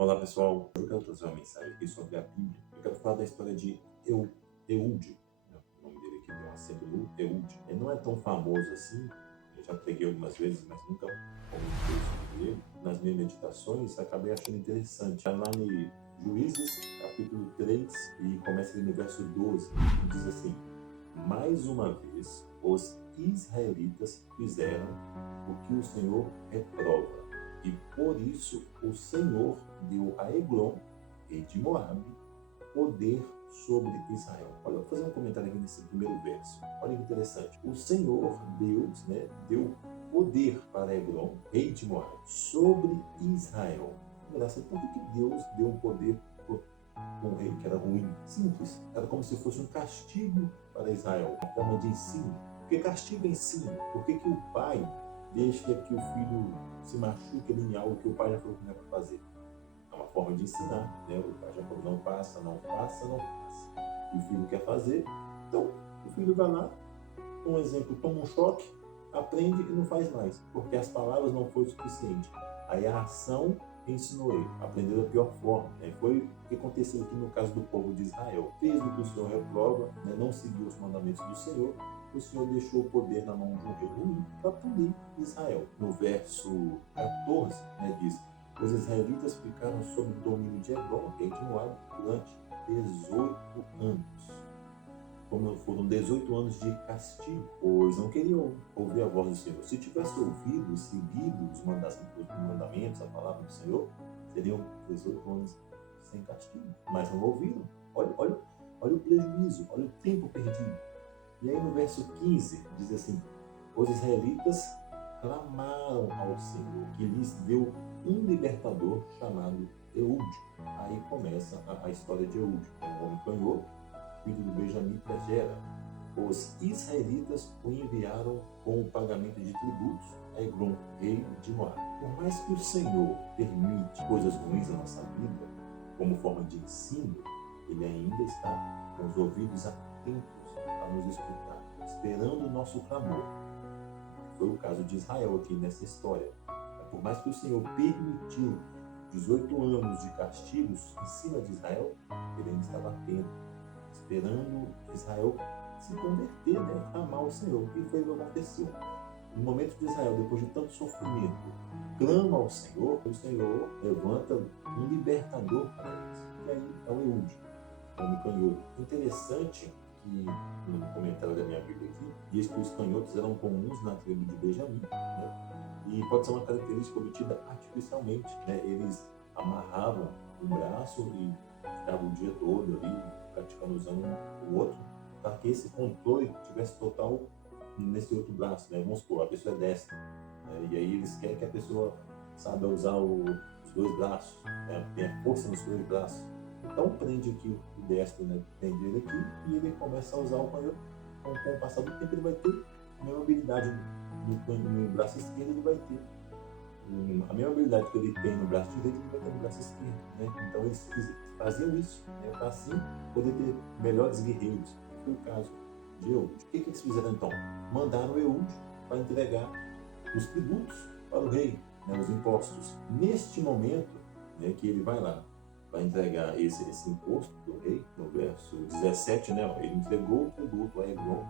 Olá pessoal, eu quero trazer uma mensagem aqui sobre a Bíblia. Eu quero falar da história de Eude, né? O nome dele aqui tem um acento no Eude. Ele não é tão famoso assim, eu já preguei algumas vezes, mas nunca comentei sobre ele. Nas minhas meditações, acabei achando interessante. Está lá em Juízes, capítulo 3, e começa ali no verso 12, e diz assim: mais uma vez, os israelitas fizeram o que o Senhor reprova, e por isso o Senhor deu a Eglon, rei de Moabe, poder sobre Israel. Olha, eu vou fazer um comentário aqui nesse primeiro verso. Olha que interessante. O Senhor, Deus, deu poder para Eglon, rei de Moabe, sobre Israel. Engraçado, por que Deus deu um poder para um rei que era ruim? Simples. Era como se fosse um castigo para Israel, uma forma de ensino. Porque castigo é ensino. Por que o pai deixa que o filho se machuque em algo que o pai já falou que não é para fazer? É uma forma de ensinar, né? O pai já falou, não faça, não faça, não faça. E o filho quer fazer, então o filho vai lá, um exemplo, toma um choque, aprende e não faz mais, porque as palavras não foram suficientes. Aí a ação ensinou ele, aprendeu da pior forma. Né? Foi o que aconteceu aqui no caso do povo de Israel. Fez o que o Senhor reprova, né? Não seguiu os mandamentos do Senhor. O Senhor deixou o poder na mão de um rei ruim para punir Israel. No verso 14, né, diz: os israelitas ficaram sob o domínio de Eglon, rei de Moab, durante 18 anos. Como foram 18 anos de castigo, pois não queriam ouvir a voz do Senhor. Se tivesse ouvido e seguido os mandamentos, a palavra do Senhor, seriam 18 anos sem castigo. Mas não ouviram. Olha o prejuízo, olha o tempo perdido. E aí no verso 15 diz assim: os israelitas clamaram ao Senhor, que lhes deu um libertador chamado Eude. Aí começa a história de Eude. É um homem canhoto, filho do Benjamim para Gera. Os israelitas o enviaram com o pagamento de tributos a Eglon, rei de Moab. Por mais que o Senhor permite coisas ruins na nossa vida, como forma de ensino, ele ainda está com os ouvidos atentos a nos escutar, esperando o nosso clamor. Foi o caso de Israel aqui nessa história. Por mais que o Senhor permitiu 18 anos de castigos em cima de Israel, ele ainda estava atento, esperando Israel se converter, né? Amar o Senhor. E foi o que aconteceu. No momento de Israel, depois de tanto sofrimento, clama ao Senhor, o Senhor levanta um libertador para eles. E aí é o Eude, como canhoto. Interessante que no comentário da minha Bíblia aqui, diz que os canhotos eram comuns na tribo de Benjamim, né? E pode ser uma característica obtida artificialmente, né? Eles amarravam o braço e ficavam o dia todo ali praticando usando o outro, para que esse controle tivesse total nesse outro braço, né? Vamos supor, a pessoa é destra, né? E aí eles querem que a pessoa saiba usar os dois braços, né? Tenha força nos dois braços. Então prende aqui o destro, né? Prende ele aqui e ele começa a usar o canhoto. Com o passar do tempo ele vai ter a mesma habilidade no braço esquerdo, ele vai ter a mesma habilidade que ele tem no braço direito, ele vai ter no braço esquerdo, né? Então eles faziam isso, né? Para assim poder ter melhores guerreiros. Foi o caso de Eude. O que eles fizeram então? Mandaram Eude para entregar os tributos para o rei, né? Os impostos. Neste momento, né, que ele vai lá, vai entregar esse imposto do rei, no verso 17, né? Ele entregou o tributo a Eglon,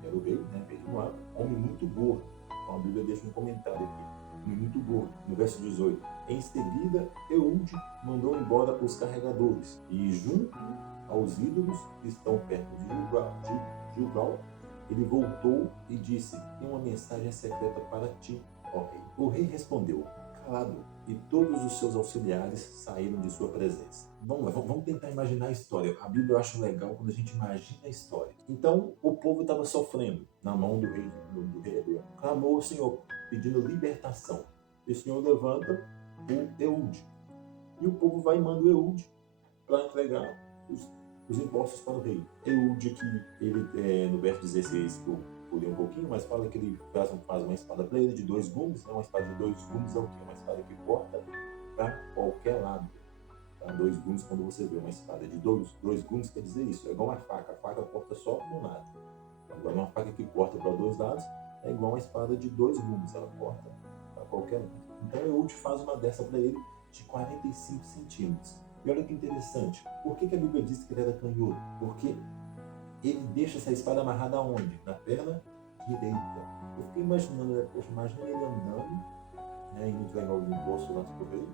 que era o rei, né? Rei de Moab, homem muito gordo. Então a Bíblia deixa um comentário aqui. Muito gordo. No verso 18: em seguida, Eude mandou embora os carregadores, e junto aos ídolos que estão perto de Gilgal, ele voltou e disse: tem uma mensagem secreta para ti, ó rei. O rei respondeu: calado, e todos os seus auxiliares saíram de sua presença. Vamos tentar imaginar a história. A Bíblia eu acho legal quando a gente imagina a história. Então, o povo estava sofrendo na mão do rei Eglon. Clamou ao Senhor, pedindo libertação. E o Senhor levanta o Eude. E o povo vai e manda o Eude para entregar os impostos para o rei. Eude, que ele, no verso 16, que eu pulei um pouquinho, mas fala que ele faz uma espada para ele de 2 gumes. Né? Uma espada de 2 gumes é o quê? Uma espada que corta para qualquer lado. Tá? 2 gumes, quando você vê uma espada de dois gumes, quer dizer isso. É igual uma faca. A faca corta só para um lado. Agora, uma faca que corta para 2 lados é igual uma espada de 2 gumes. Ela corta para qualquer um. Então, Eude faz uma dessa para ele, de 45 centímetros. E olha que interessante, por que a Bíblia diz que ele era canhoto? Porque ele deixa essa espada amarrada aonde? Na perna direita. Eu fiquei imaginando, né? Poxa, imagina ele andando, né, indo entregar o imposto lá pro rei,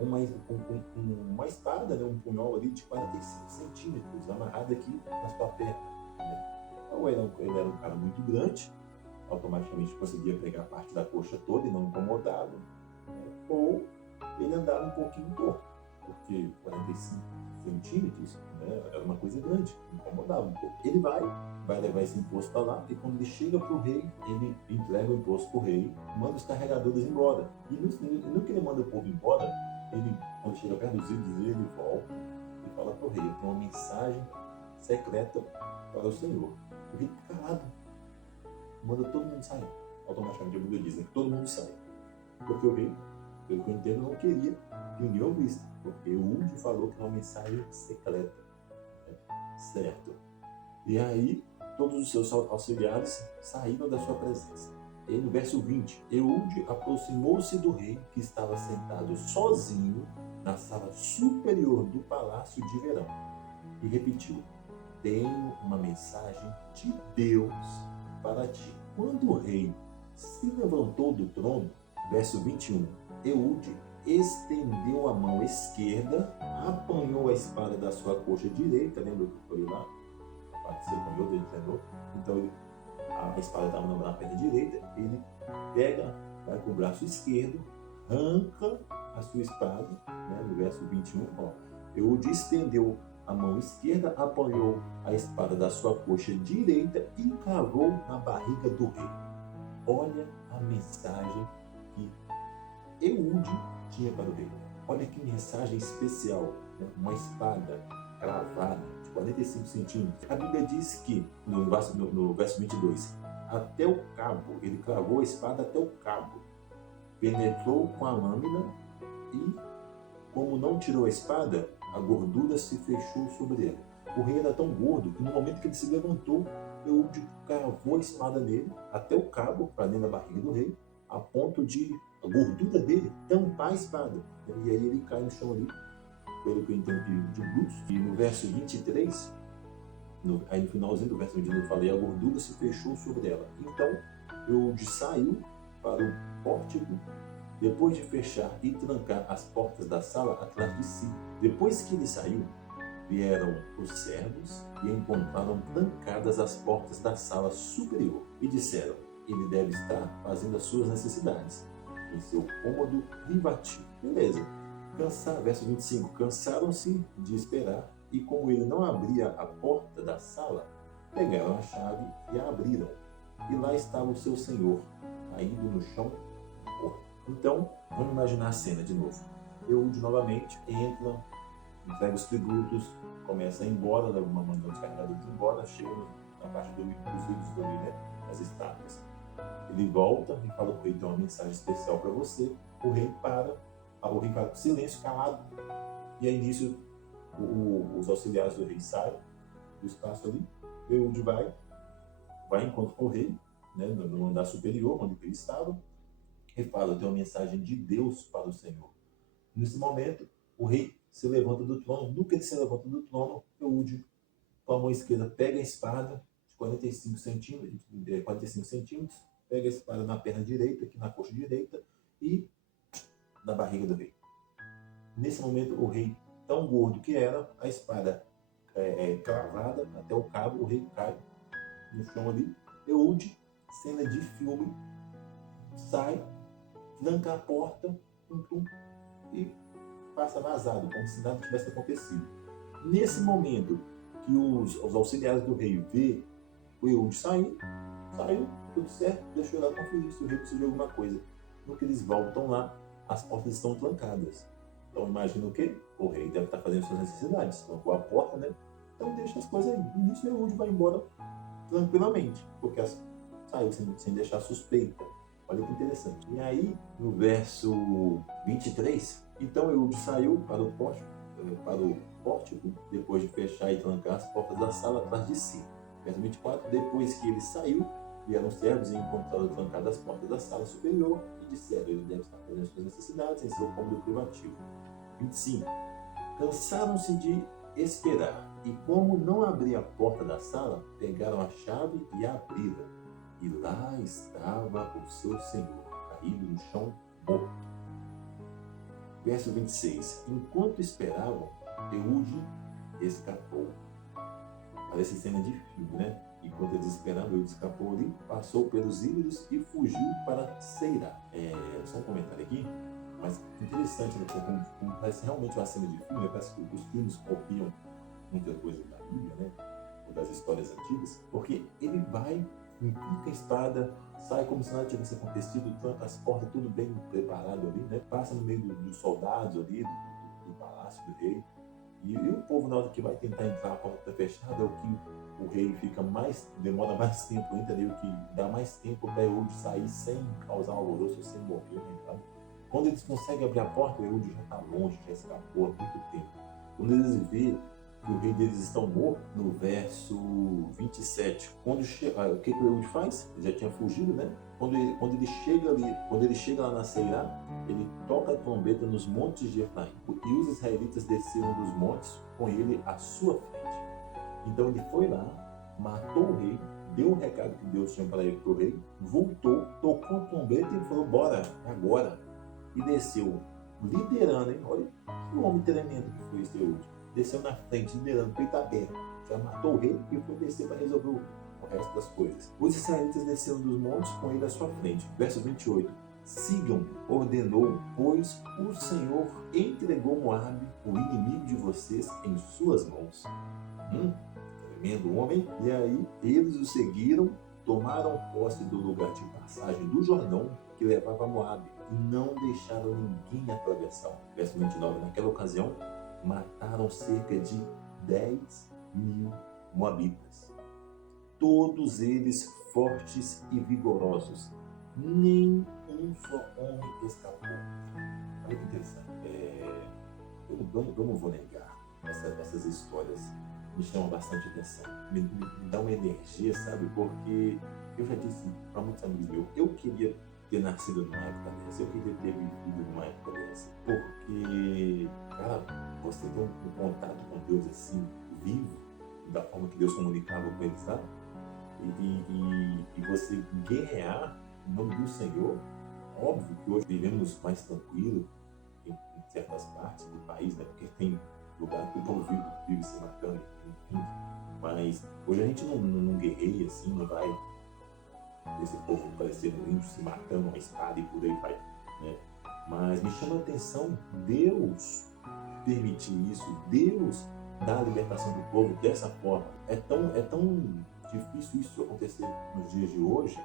uma espada, né, um punhal ali de 45 centímetros, amarrado aqui na sua perna. Né? Então ele era um cara muito grande, automaticamente conseguia pregar parte da coxa toda e não incomodava. Né? Ou ele andava um pouquinho torto, porque 45 centímetros, né, era uma coisa grande, incomodava um pouco. Ele vai levar esse imposto para lá, e quando ele chega para o rei, ele entrega o imposto para o rei, manda os carregadores embora. E no que ele manda o povo embora, ele, quando chega perto dos ídolos, ele volta e fala para o rei: eu tenho uma mensagem secreta para o Senhor. O rei fica calado, manda todo mundo sair. Automaticamente a Bíblia diz, né, que todo mundo sai. Porque o rei, pelo que eu entendo, não queria que ninguém ouvisse, porque o Ude falou que é uma mensagem secreta. Né? Certo. E aí, todos os seus auxiliares saíram da sua presença. E no verso 20, Eude aproximou-se do rei, que estava sentado sozinho na sala superior do palácio de verão, e repetiu: tenho uma mensagem de Deus para ti. Quando o rei se levantou do trono, verso 21, Eude estendeu a mão esquerda, apanhou a espada da sua coxa direita, lembra que eu falei lá? A parte que você apanhou, ele entendeu? Então a espada estava na perna direita, ele pega, vai com o braço esquerdo, arranca a sua espada, né, no verso 21, ó. Eude estendeu a mão esquerda, apanhou a espada da sua coxa direita e cravou na barriga do rei. Olha a mensagem que Eude tinha para o rei. Olha que mensagem especial, né? Uma espada cravada de 45 centímetros. A Bíblia diz que, no verso 22, até o cabo, ele cravou a espada até o cabo, penetrou com a lâmina e, como não tirou a espada, a gordura se fechou sobre ela. O rei era tão gordo que no momento que ele se levantou, Eude cravou a espada nele até o cabo, para dentro da barriga do rei, a ponto de a gordura dele tampar a espada. E aí ele cai no chão ali, pelo que eu entendo, de bruços. E no verso 23, aí no finalzinho do verso 22 eu falei, a gordura se fechou sobre ela. Então Eude saiu para o pórtico, depois de fechar e trancar as portas da sala atrás de si. Depois que ele saiu, vieram os servos e encontraram trancadas as portas da sala superior e disseram: ele deve estar fazendo as suas necessidades em seu cômodo privativo. Beleza. Verso 25. Cansaram-se de esperar e, como ele não abria a porta da sala, pegaram a chave e a abriram. E lá estava o seu senhor, caído no chão, morto. Então, vamos imaginar a cena de novo. Eude novamente entra, entrega os tributos, começa a ir embora, mandando os carregadores embora, chega na parte dos vídeos do né, as estátuas. Ele volta e fala: o rei tem uma mensagem especial para você. O rei para, silêncio, calado. E aí nisso os auxiliares do rei saem do espaço ali. Eude vai em encontro com o rei, né, no andar superior, onde ele estava, e fala: eu tenho uma mensagem de Deus para o Senhor. Nesse momento, o rei se levanta do trono. No que ele se levanta do trono, Eude, com a mão esquerda, pega a espada de 45 centímetros, pega a espada na perna direita, aqui na coxa direita, e na barriga do rei. Nesse momento, o rei, tão gordo que era, a espada cravada até o cabo, o rei cai no chão ali. Eude, cena de filme, sai, tranca a porta, e passa vazado, como se nada tivesse acontecido. Nesse momento que os auxiliares do rei vê o Eude saiu, tudo certo, deixou lá conferir se o rei precisa de alguma coisa. No que eles voltam lá, as portas estão trancadas. Então imagina o quê? O rei deve estar fazendo suas necessidades, trancou a porta, né? Então deixa as coisas aí. No início o Eude vai embora tranquilamente, porque saiu sem deixar suspeita. Olha que interessante. E aí, no verso 23, então Eude saiu para o pórtico, depois de fechar e trancar as portas da sala atrás de si. Verso 24, depois que ele saiu, Vieram os servos e encontraram trancadas as portas da sala superior e disseram: ele deve estar fazendo suas necessidades em seu cômodo privativo. 25. Cansaram-se de esperar, e como não abria a porta da sala, pegaram a chave e a abriram. E lá estava o seu senhor, caído no chão, morto. Verso 26. Enquanto esperavam, Eude escapou. Parece cena de filme, né? Enquanto eles esperavam, Eude escapou ali, passou pelos ídolos e fugiu para Seirá. Só um comentário aqui, mas interessante, né? Como parece realmente uma cena de filme, né? Parece que os filmes copiam muita coisa da Bíblia, né? Ou das histórias antigas, porque ele vai, implica a espada, sai como se nada tivesse acontecido, tranca as portas, tudo bem preparado ali, né? Passa no meio dos soldados ali, do palácio do rei. E o povo, na hora que vai tentar entrar, a porta está fechada, é o que o rei demora mais tempo, entendeu? Que dá mais tempo para Eude sair sem causar alvoroço, sem morrer. Então, quando eles conseguem abrir a porta, o Eude já está longe, já escapou há muito tempo. Quando eles vê que o rei deles está morto, no verso 27, o que o Eude faz? Ele já tinha fugido, né? Quando ele chega lá na Seirá, ele toca a trombeta nos montes de Efraim. E os israelitas desceram dos montes com ele à sua frente. Então ele foi lá, matou o rei, deu um recado que Deus tinha para ele para o rei, voltou, tocou a trombeta e falou: bora, agora. E desceu, liderando, hein? Olha que homem tremendo que foi esse Eude. Desceu na frente, liderando, peito aberto. Já matou o rei e foi descer para resolver o resto das coisas. Os israelitas desceram dos montes com ele à sua frente. Verso 28. Sigam, ordenou, pois o Senhor entregou Moabe, o inimigo de vocês, em suas mãos. Tremendo homem. E aí eles o seguiram, tomaram posse do lugar de passagem do Jordão que levava a Moabe e não deixaram ninguém atravessar. Verso 29. Naquela ocasião, mataram cerca de 10.000 moabitas. Todos eles fortes e vigorosos. Nem um só homem escapou. Olha que interessante. Eu não vou negar. Essas histórias me chamam bastante atenção. Me dá uma energia, sabe? Porque eu já disse para muitos amigos meus, eu queria ter nascido numa época dessa, eu queria ter vivido numa época dessa. Porque, cara, você tem um contato com Deus assim, vivo, da forma que Deus comunicava com eles, sabe? E você guerrear em nome do Senhor. Óbvio que hoje vivemos mais tranquilo em certas partes do país, né? Porque tem lugar que o povo vive se matando, enfim. Mas hoje a gente não guerreia assim, não vai esse povo parecendo índio se matando uma espada e por aí vai, né? Mas me chama a atenção Deus permitir isso, Deus dar a libertação do povo dessa forma. É tão difícil isso acontecer nos dias de hoje.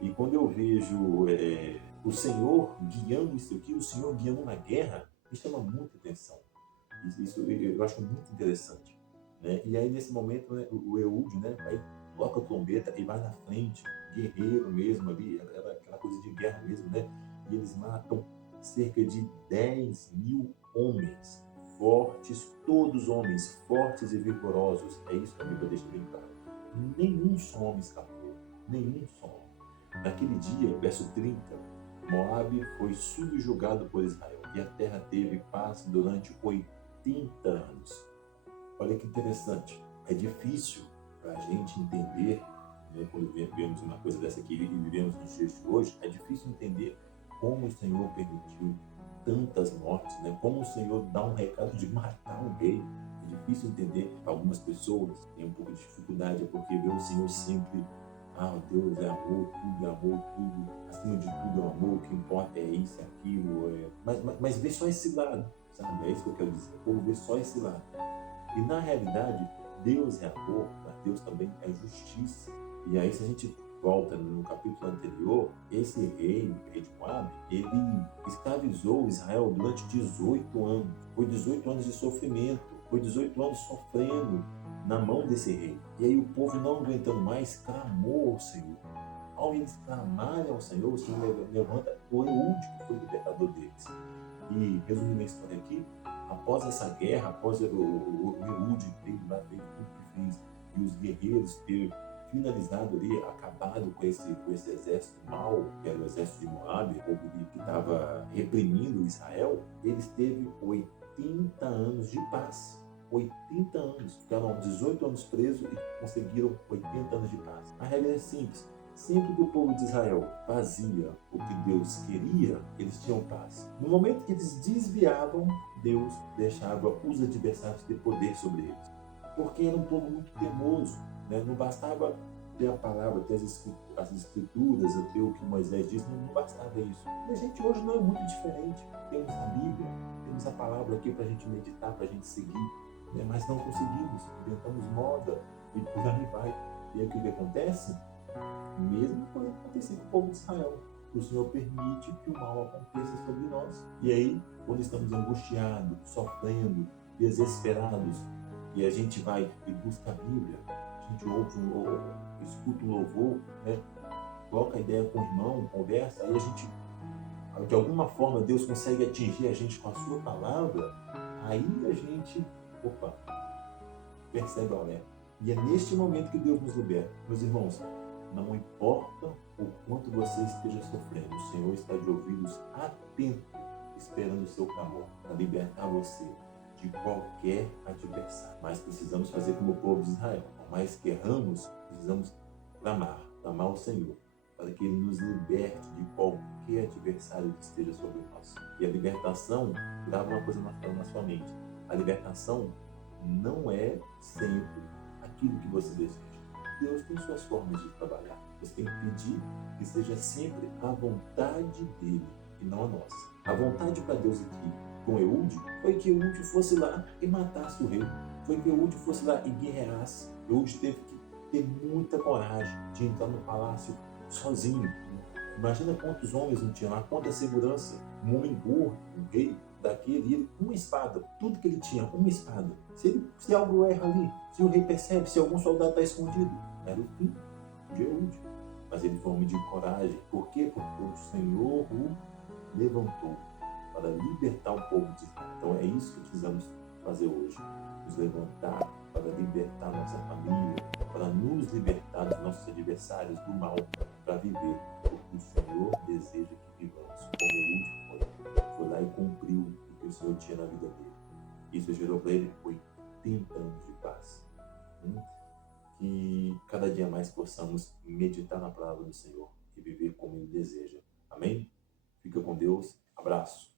E quando eu vejo o Senhor guiando isso aqui, o Senhor guiando uma guerra, me chama muita atenção. Isso eu acho muito interessante, né? E aí nesse momento, né, o Eude, né, vai, toca a trombeta e vai na frente, guerreiro mesmo ali, era aquela coisa de guerra mesmo, né? E eles matam cerca de 10.000 homens, fortes, todos homens, fortes e vigorosos. É isso que a Bíblia deixa bem claro. Nenhum só homem escapou, nenhum só homem. Naquele dia, verso 30, Moabe foi subjugado por Israel e a terra teve paz durante 80 anos. Olha que interessante. É difícil para a gente entender, né, quando vemos uma coisa dessa aqui e vivemos nos dias de hoje, é difícil entender como o Senhor permitiu tantas mortes, né? Como o Senhor dá um recado de matar um rei. É difícil entender. Algumas pessoas têm um pouco de dificuldade, porque vê o Senhor sempre: Deus é amor, tudo, acima de tudo é amor, o que importa é isso, é aquilo. Mas vê só esse lado, sabe? É isso que eu quero dizer. O povo vê só esse lado. E na realidade, Deus é amor, mas Deus também é justiça. E aí, se a gente volta no capítulo anterior, esse rei, o rei de Moabe, ele escravizou Israel durante 18 anos. Foi 18 anos de sofrimento, foi 18 anos sofrendo na mão desse rei. E aí o povo, não aguentando mais, clamou ao Senhor. Ao eles clamarem ao Senhor, o Senhor levanta o Eude, que foi o libertador deles. E, resumindo a história aqui, após essa guerra, após o Eude ter lá feito tudo que fez, e os guerreiros ter finalizado ali, acabado com esse exército mau, que era o exército de Moabe, o povo que estava reprimindo Israel, eles teve 80 anos de paz. 80 anos. Ficaram 18 anos presos e conseguiram 80 anos de paz. A regra é simples. Sempre que o povo de Israel fazia o que Deus queria, eles tinham paz. No momento que eles desviavam, Deus deixava os adversários ter poder sobre eles. Porque era um povo muito teimoso, né? Não bastava ter a palavra, ter as escrituras, ter o que Moisés disse, não bastava isso. E a gente hoje não é muito diferente. Temos a Bíblia, temos a palavra aqui para a gente meditar, para a gente seguir, né? Mas não conseguimos, inventamos moda e por aí vai. E aí o que acontece? Mesmo coisa que aconteceu com o povo de Israel. O Senhor permite que o mal aconteça sobre nós. E aí, quando estamos angustiados, sofrendo, desesperados, e a gente vai e busca a Bíblia, a gente escuta um louvor, né? Troca ideia com o irmão, conversa, aí a gente, de alguma forma, Deus consegue atingir a gente com a sua palavra, aí a gente, opa, percebe o alerta. E é neste momento que Deus nos liberta. Meus irmãos, não importa o quanto você esteja sofrendo, o Senhor está de ouvidos atentos, esperando o seu clamor, para libertar você de qualquer adversário. Mas precisamos fazer como o povo de Israel. Por mais que erramos, precisamos clamar ao Senhor, para que Ele nos liberte de qualquer adversário que esteja sobre nós. E a libertação, grava uma coisa na sua mente, a libertação não é sempre aquilo que você deseja. Deus tem suas formas de trabalhar. Você tem que pedir que seja sempre a vontade dele e não a nossa. A vontade para Deus aqui com Eude foi que Eude fosse lá e matasse o rei. Foi que Eude fosse lá e guerreasse. Eude teve que ter muita coragem de entrar no palácio sozinho. Imagina quantos homens não tinham lá, quanta segurança. Um homem gordo, um rei daquele, ele, uma espada, tudo que ele tinha, uma espada. Se algo erra ali, se o rei percebe, se algum soldado está escondido, era o fim de Eude. Mas ele foi um homem de coragem. Por quê? Porque o Senhor o levantou para libertar o povo de Israel. Então é isso que precisamos fazer hoje. Nos levantar para libertar nossa família, para nos libertar dos nossos adversários, do mal, para viver o que o Senhor deseja que vivamos. Como Eude foi lá e cumpriu o que o Senhor tinha na vida dele. Isso gerou para ele 80 anos de paz. Que cada dia mais possamos meditar na palavra do Senhor e viver como Ele deseja. Amém? Fica com Deus. Abraço.